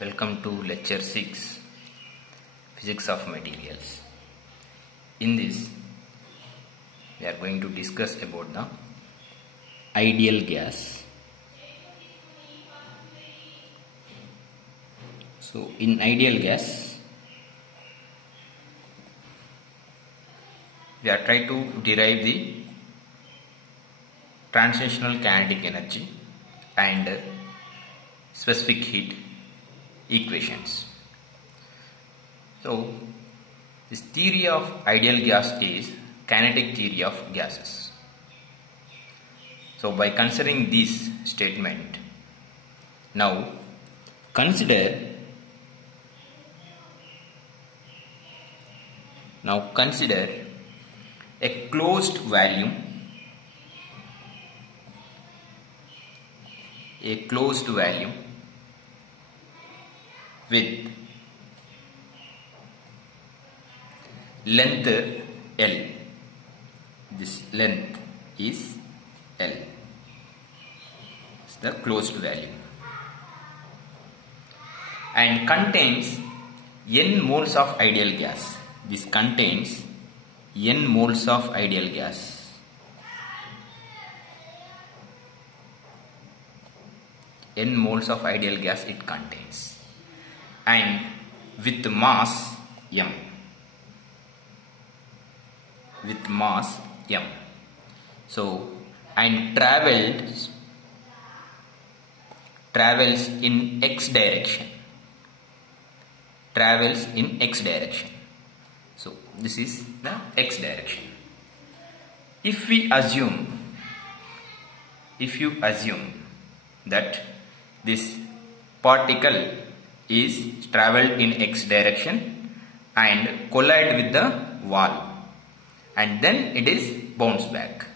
Welcome to lecture 6, Physics of Materials. In this, we are going to discuss about the ideal gas. So, in ideal gas, we are trying to derive the translational kinetic energy and specific heat equations. So, this theory of ideal gas is kinetic theory of gases. So, by considering this statement, now consider a closed volume, with length L. This length is L. It's the closed volume and contains n moles of ideal gas. This contains n moles of ideal gas. N moles of ideal gas it contains, and with mass m. So, and travels in x direction. So, this is the x direction. If you assume that this particle is traveled in x direction and collide with the wall, and then it is bounced back.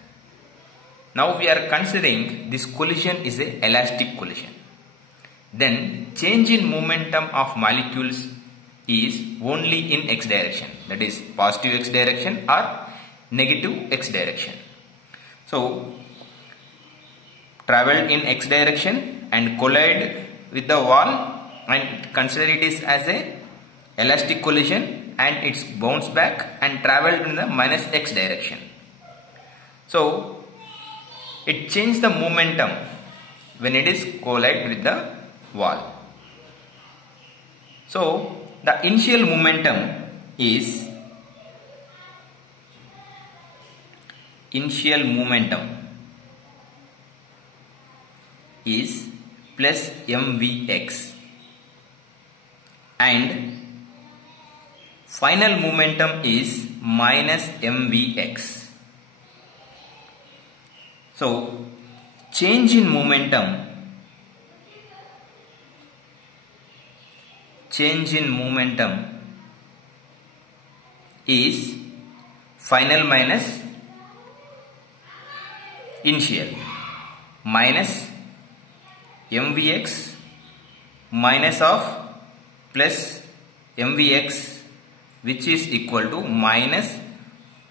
Now we are considering this collision is a elastic collision. Then change in momentum of molecules is only in x direction, that is positive x direction or negative x direction. So travel in x direction and collide with the wall, and consider it is as a elastic collision, and it's bounced back and traveled in the minus x direction. So it changed the momentum when it is collide with the wall. So the initial momentum is plus mvx, and final momentum is minus mvx. So change in momentum is final minus initial, minus mvx minus of plus mvx, which is equal to minus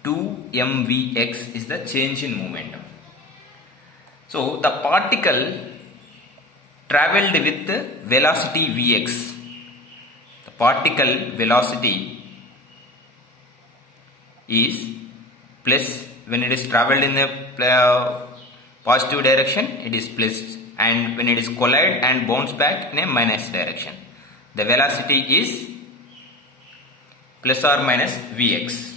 2mvx is the change in momentum. So the particle travelled with velocity vx. The particle velocity is plus, when it is travelled in the positive direction it is plus, and when it is collide and bounce back in a minus direction, the velocity is plus or minus vx.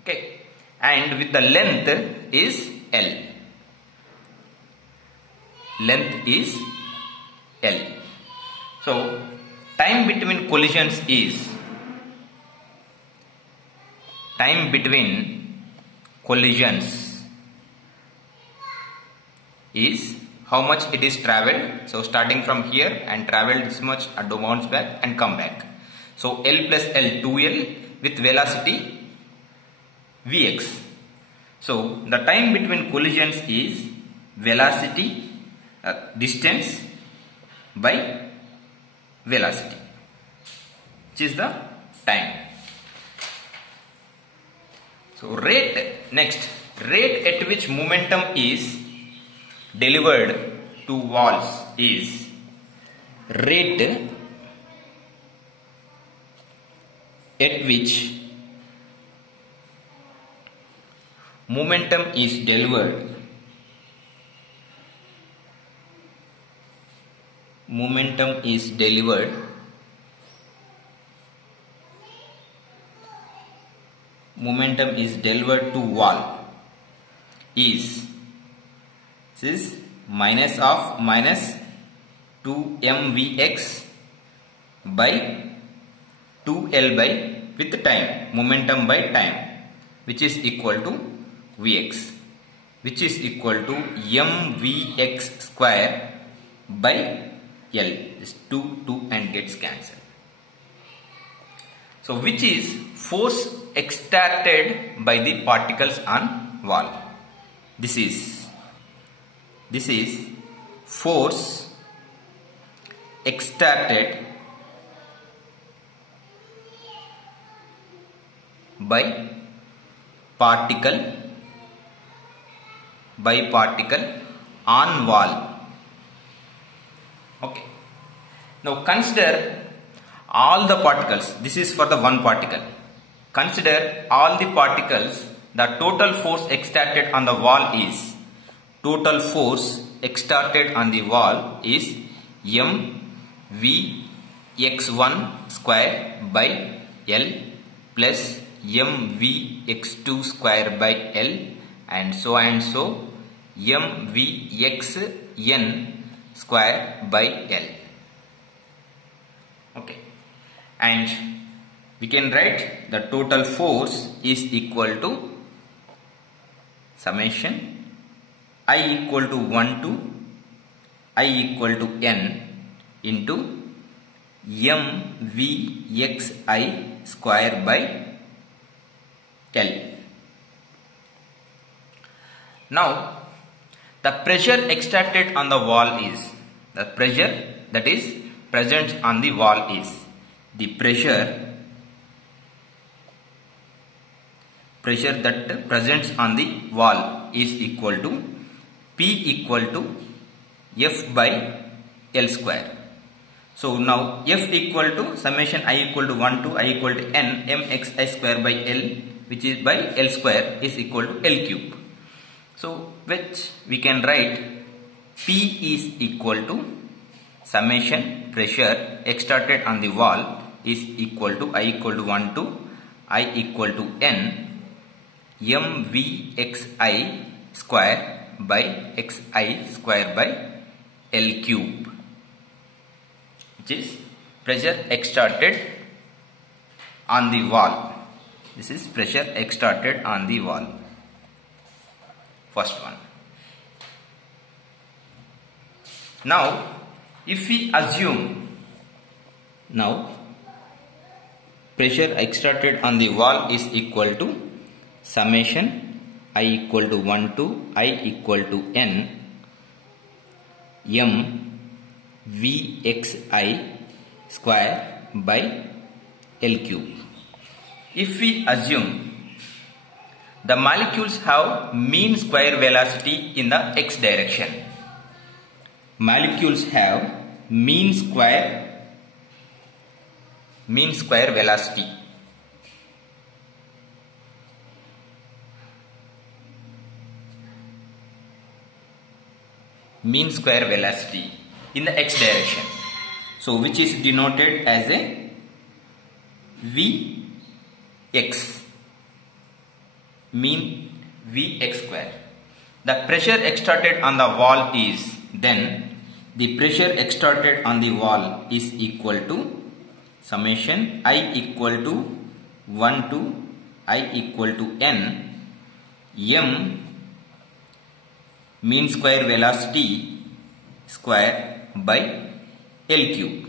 Okay, and with the length is L. So time between collisions is how much it is travelled. So starting from here and travelled this much and bounce back and come back. So L plus L, 2L with velocity Vx. So the time between collisions is velocity, distance by velocity, which is the time. So rate at which momentum is delivered to walls is rate at which momentum is delivered. Momentum is delivered to wall is minus of minus 2mvx by 2l by with time, momentum by time, which is equal to vx, which is equal to mvx square by l. This 2 and gets cancelled. So which is force exerted by the particles on wall? This is force exerted by particle on wall. Okay. Now consider all the particles. This is for the one particle. Consider all the particles. The total force exerted on the wall is mvx1 square by L plus mvx2 square by L and so mvxn square by L. Okay, and we can write the total force is equal to summation I equal to 1 to I equal to n into mvxi square by L. Now the pressure exerted on the wall is the pressure that is present on the wall is the pressure that presents on the wall is equal to P equal to F by L square. So now F equal to summation I equal to 1 to I equal to n mxi square by L, which is by L square, is equal to L cube. So which we can write P is equal to summation pressure exerted on the wall is equal to I equal to 1 to I equal to n mvxi square by xi square by L cube, which is pressure exerted on the wall. This is pressure exerted on the wall. First one. Now if we assume pressure exerted on the wall is equal to summation I equal to 1 to I equal to n m vxi square by L cube. If we assume the molecules have mean square velocity in the x direction, molecules have mean square velocity. Mean square velocity in the x direction. So which is denoted as a Vx, mean Vx square. The pressure exerted on the wall is, then the pressure exerted on the wall is equal to summation I equal to 1 to I equal to n m mean square velocity square by L cube.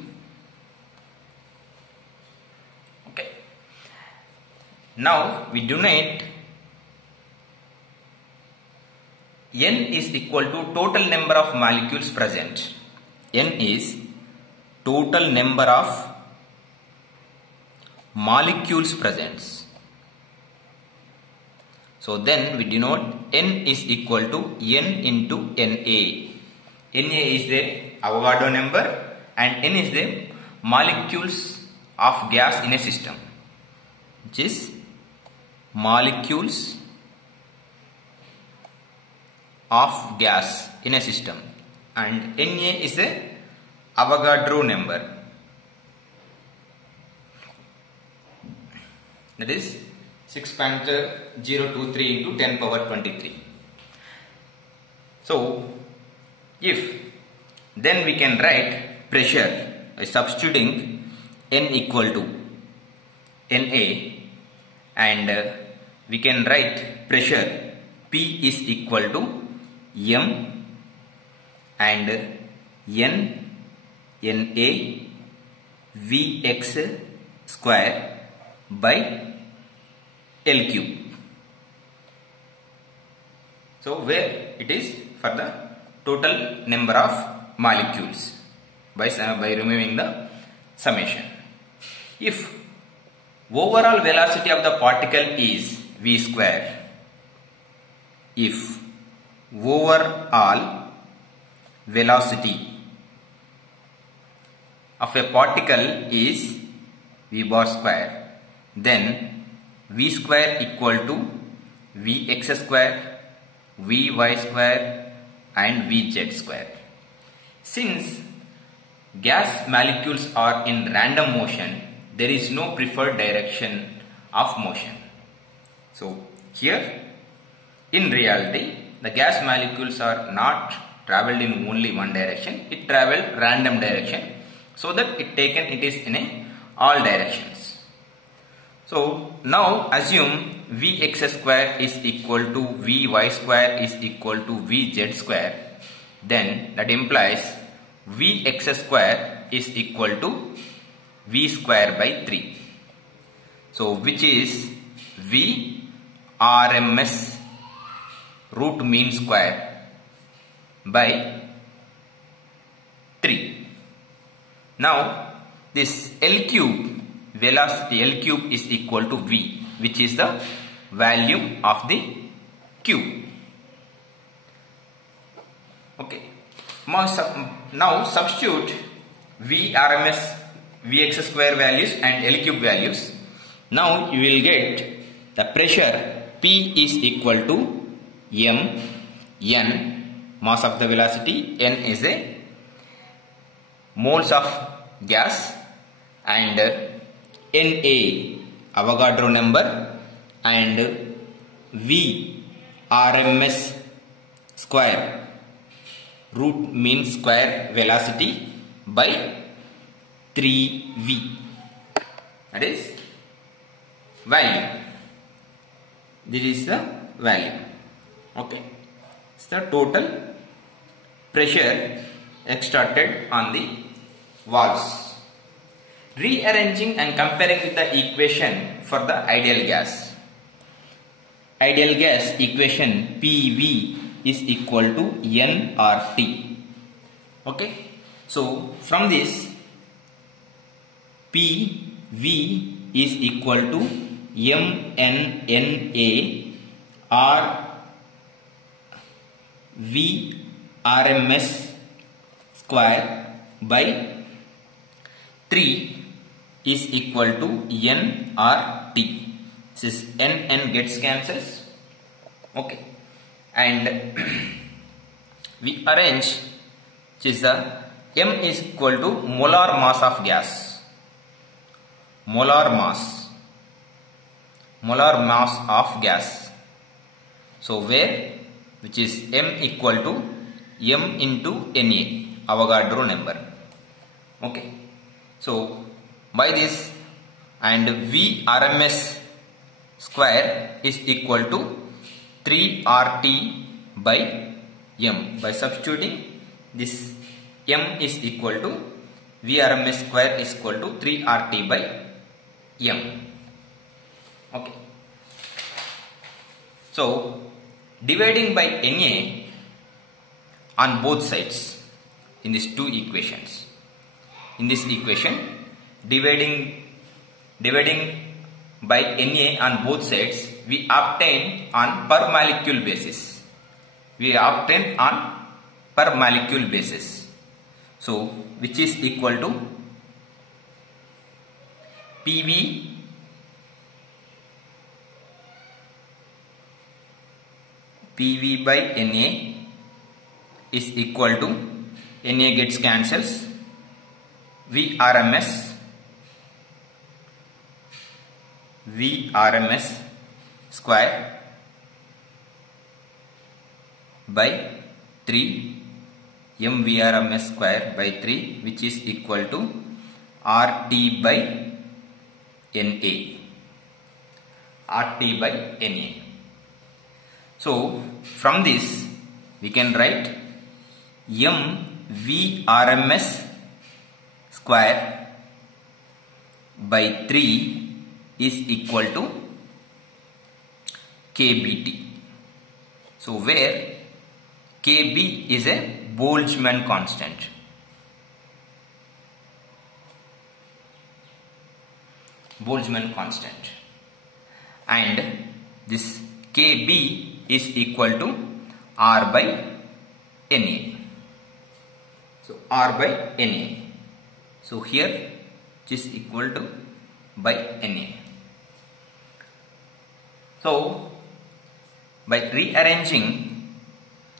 Okay. Now we denote n is equal to total number of molecules present. N is total number of molecules present. So then we denote n is equal to n into Na. Na is the Avogadro number and N is the molecules of gas in a system, which is molecules of gas in a system, and Na is the Avogadro number, that is 6.023 into 10 power 23. So if then we can write pressure by substituting N equal to Na, and we can write pressure P is equal to M and N Na Vx square by L cube. So where it is for the total number of molecules by removing the summation. If overall velocity of the particle is v square, if overall velocity of a particle is v bar square, then v square equal to vx square, vy square and vz square. Since gas molecules are in random motion, there is no preferred direction of motion. So here in reality the gas molecules are not traveled in only one direction, it traveled random direction, so that it is in all directions. So now assume vx square is equal to vy square is equal to vz square, then that implies vx square is equal to v square by 3. So which is v RMS root mean square by 3. Now this L cube velocity, L cube is equal to V, which is the volume of the cube. Okay. Now substitute V RMS, Vx square values and L cube values. Now you will get the pressure P is equal to M, N, mass of the velocity, N is a moles of gas, and Na Avogadro number, and V RMS square root mean square velocity by 3V, that is value. This is the value. Okay, it's the total pressure extracted on the valves. Rearranging and comparing with the equation for the ideal gas. Ideal gas equation PV is equal to nRT. Okay, so from this PV is equal to mNNA or V RMS square by 3 is equal to nRT. This is N gets cancels. Okay, and we arrange, which is the M is equal to molar mass of gas. Molar mass of gas. So where, which is M equal to M into Na, Avogadro number. Okay, so by this, and V RMS square is equal to 3RT by M. By substituting this, M is equal to V RMS square is equal to 3RT by M. Okay. So dividing by Na on both sides in these two equations. In this equation, dividing by Na on both sides, we obtain on per molecule basis. So which is equal to PV by Na is equal to, Na gets cancels, Vrms square by 3 mvrms square by 3, which is equal to RT by Na. RT by Na. So from this we can write mvrms square by 3 is equal to kBt. So where Kb is a Boltzmann constant. Boltzmann constant. And this Kb is equal to R by Na. So R by Na. So here it is equal to by Na. So by rearranging,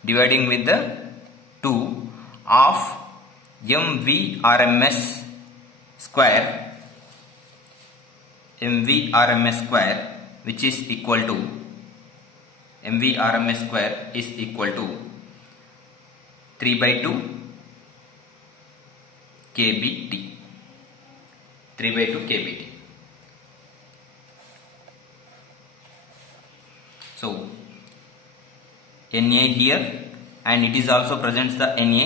dividing with the 2 of mvrms square, which is equal to, mvrms square is equal to 3 by 2 kBt. 3 by 2 kBt. So Na here, and it is also presents the Na,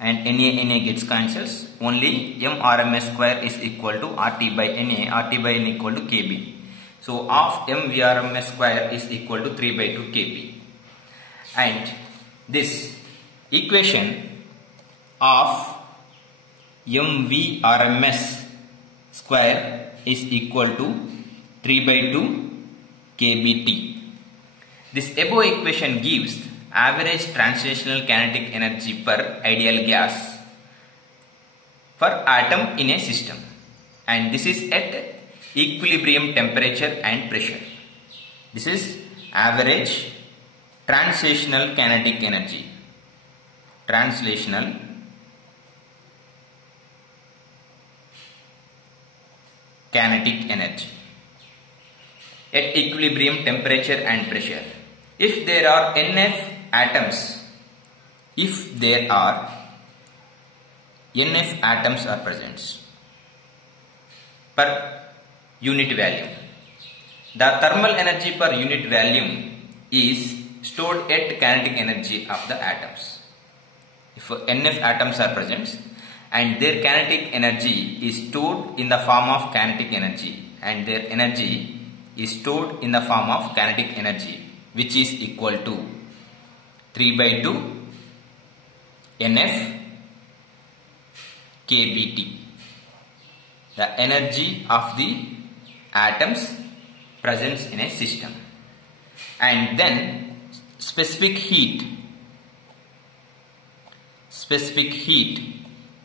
and Na gets cancels. Only mRms square is equal to RT by Na. RT by Na equal to Kb. So of mvrms square is equal to 3 by 2 Kb. And this equation of mvrms square is equal to 3 by 2 kBt. This above equation gives average translational kinetic energy per ideal gas for atom in a system, and this is at equilibrium temperature and pressure. This is average translational kinetic energy. Translational kinetic energy at equilibrium temperature and pressure. If there are NF atoms, are present per unit volume, the thermal energy per unit volume is stored at kinetic energy of the atoms. If NF atoms are present and their kinetic energy is stored in the form of kinetic energy, and their energy is stored in the form of kinetic energy, which is equal to 3 by 2 NF kBt, the energy of the atoms present in a system. And then specific heat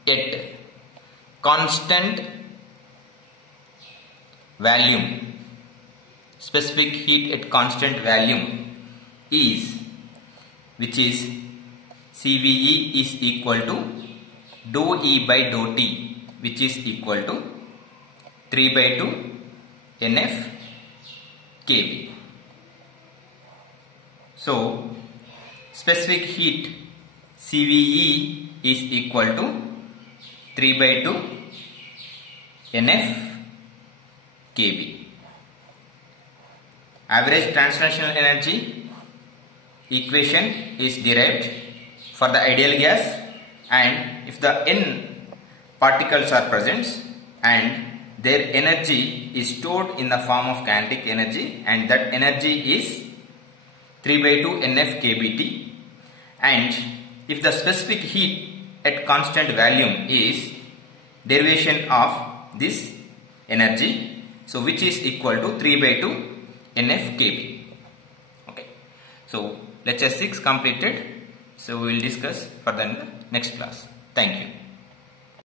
at constant volume, specific heat at constant volume is, which is CVE is equal to dou E by dou T, which is equal to 3 by 2 NF kB. So specific heat CVE is equal to 3 by 2 NF kB. Average translational energy equation is derived for the ideal gas, and if the N particles are present and their energy is stored in the form of kinetic energy, and that energy is 3 by 2 NF kBt, and if the specific heat at constant volume is derivation of this energy, so which is equal to 3 by 2 NF kB. Okay, so lecture 6 completed. So we will discuss further in the next class. Thank you.